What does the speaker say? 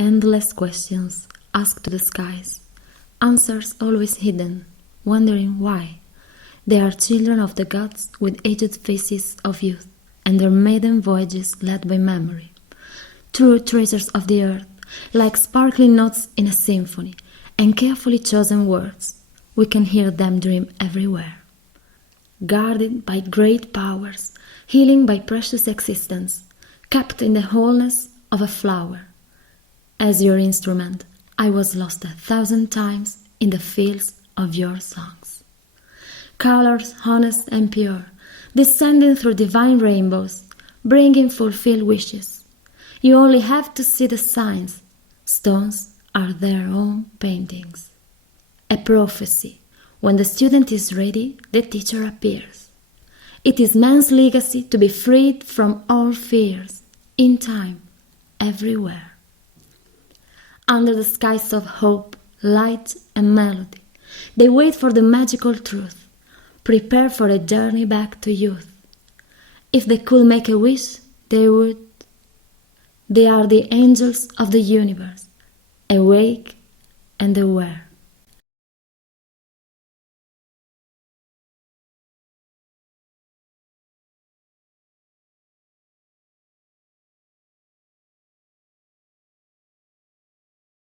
endless questions asked to the skies, answers always hidden, wondering why. They are children of the gods with aged faces of youth, and their maiden voyages led by memory. True treasures of the earth, like sparkling notes in a symphony, and carefully chosen words, we can hear them dream everywhere. Guarded by great powers, healing by precious existence, kept in the wholeness of a flower. As your instrument, I was lost 1,000 times in the fields of your songs. Colors honest and pure, descending through divine rainbows, bringing fulfilled wishes. You only have to see the signs. Stones are their own paintings. A prophecy. When the student is ready, the teacher appears. It is man's legacy to be freed from all fears, in time, everywhere. Under the skies of hope, light and melody, they wait for the magical truth, prepare for a journey back to youth. If they could make a wish, they would. They are the angels of the universe, awake and aware.